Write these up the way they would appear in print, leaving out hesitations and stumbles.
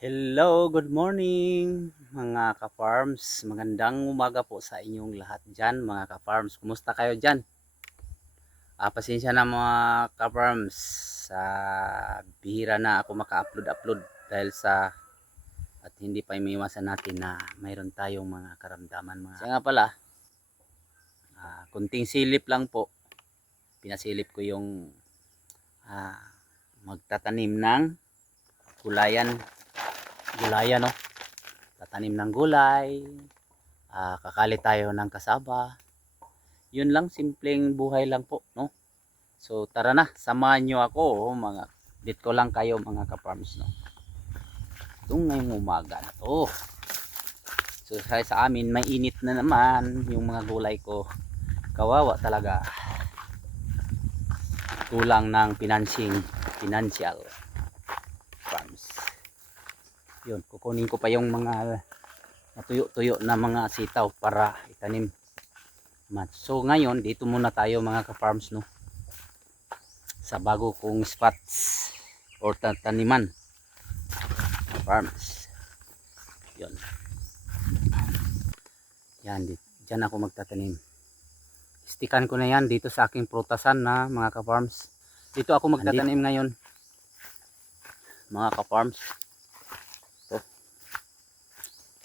Hello, good morning mga ka-farms. Magandang umaga po sa inyong lahat dyan mga ka-farms. Kumusta kayo dyan? Pasensya na mga ka-farms. Sa bihira na ako maka-upload dahil sa at hindi pa maiwasan natin na mayroon tayong mga karamdaman. Siya nga pala, kunting silip lang po. Pinasilip ko yung magtatanim ng gulayan. Gulayan, no? Tatanim ng gulay, kakali tayo ng kasaba. Yun lang, simpleng buhay lang po, no? So tara na, samahan nyo ako mga dito ko lang kayo mga ka-farms, no? Itong ngayong umaga na to. So sa amin may init na naman yung mga gulay ko. Kawawa talaga. Kulang ng financial farms. Yun, kukunin ko pa yung mga natuyo-tuyo na mga sitaw para itanim. So ngayon dito muna tayo mga ka-farms, no, sa bago kong spots or taniman farms. Yun, yan, dyan ako magtatanim. Stikan ko na yan dito sa aking prutasan na mga ka-farms. Dito ako magtatanim ngayon mga ka-farms. Ito,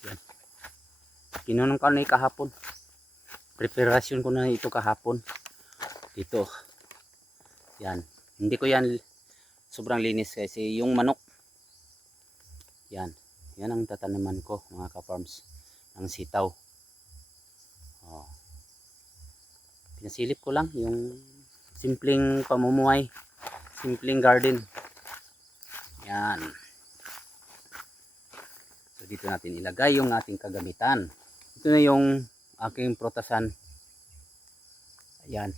yan, kinunong ko na kahapon, preparasyon ko na ito kahapon. Dito, yan, hindi ko yan sobrang linis kasi yung manok, yan ang tataniman ko mga ka-farms ng sitaw. Pinasilip ko lang yung simpleng pamumuhay, simpleng garden. Yan, so dito natin ilagay yung ating kagamitan. Ito na yung aking prutasan. Ayan,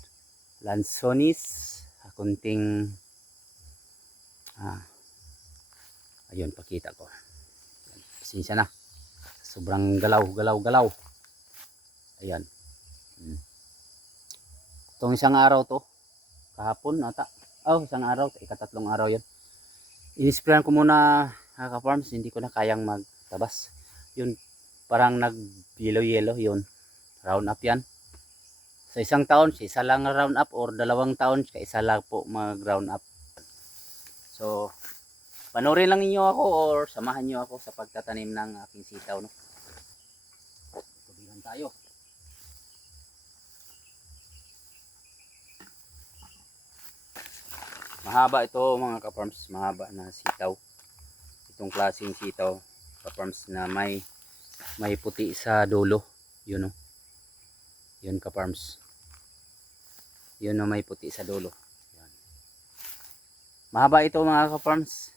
lansonis, kunting ayun, pakita ko. Pasensya na, sobrang galaw. Ayan, itong isang araw to, kahapon ata, isang araw, ikatatlong araw yun. Inisprayan ko muna ka-farms, hindi ko na kayang magtabas. Yun, parang nag yellow yun. Round up yan. Sa isang taon, isa lang round up or 2 taon, isa lang po mag round up. So, panoorin lang niyo ako or samahan niyo ako sa pagtatanim ng aking sitaw, no? Tubigan tayo. Mahaba ito mga ka-farms, mahaba na sitaw. Itong klaseng sitaw ka-farms na may puti sa dulo. Yun, no? Yun ka-farms. Yun, no, may puti sa dulo. Yan. Mahaba ito mga ka-farms.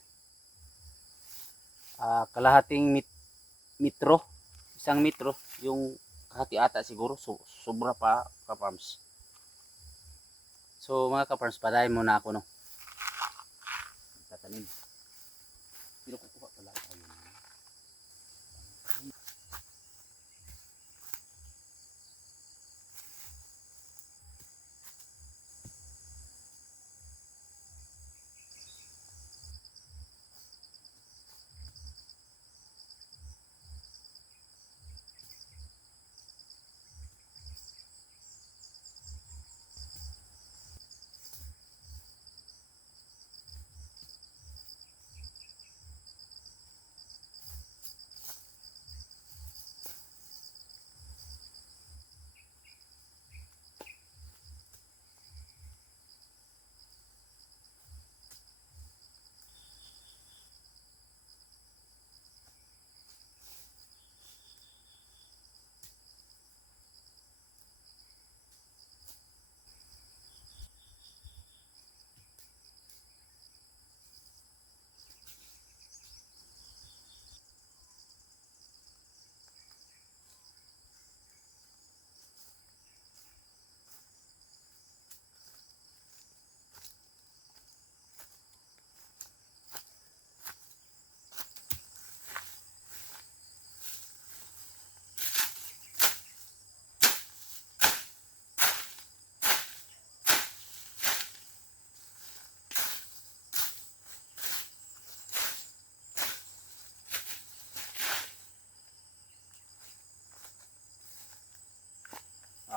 Kalahating metro, 1 metro, yung kahati ata siguro, sobra pa ka-farms. So mga ka-farms, padayin muna ako, no, tatanim. Pero kukuha pala tayo.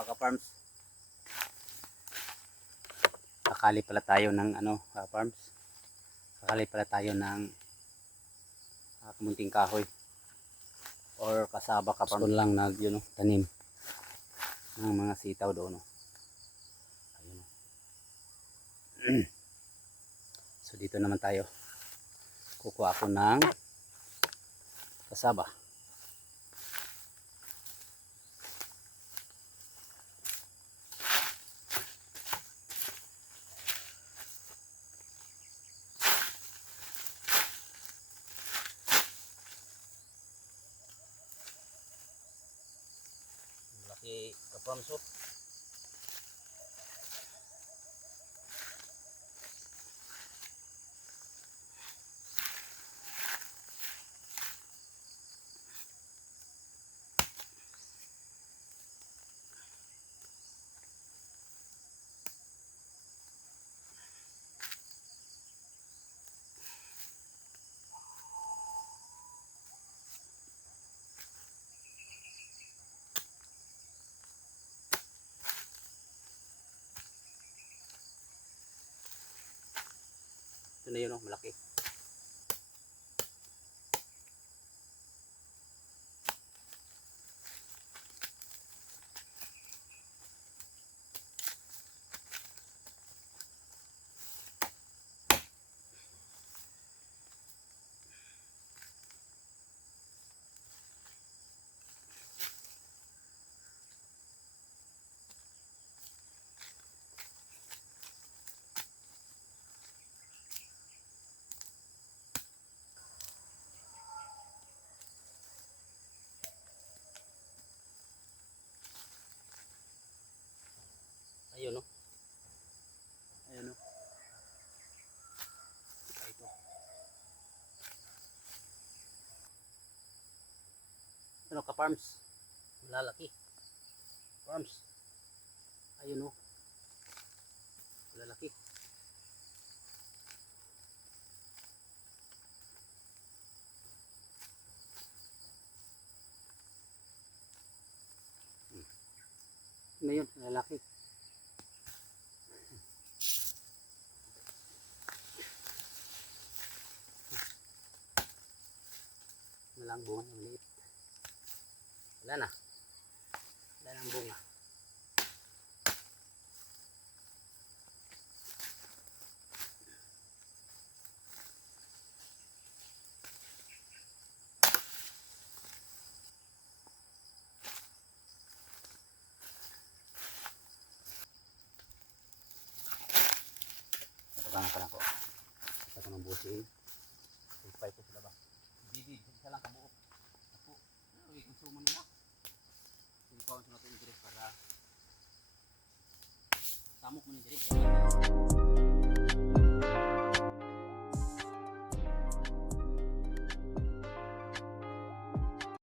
ka-farms. Kakali pala tayo ng ka-farms. Kakali pala tayo ng kamunting kahoy or kasaba ka-farms. So lang tanim ng mga sitaw doon. Ayun. So dito naman tayo. Kukuha ako ng kasaba. Laki ka-farms oh. Ito na yun oh, malaki. Ayun oh. Ayun oh. Ito. Ano ka-farms? Malalaki. Farms. Ayun oh. Malalaki. Ano yun? Malalaki. Walang bunga, maliit. Wala na. Wala nang bunga. Parang ko. Ito ng busin. Ipay ko sila ba? Didi, isa lang kabuo. Ako. Pero i-consume nila. Kung kawan sa natin direct para samok mo ni direct.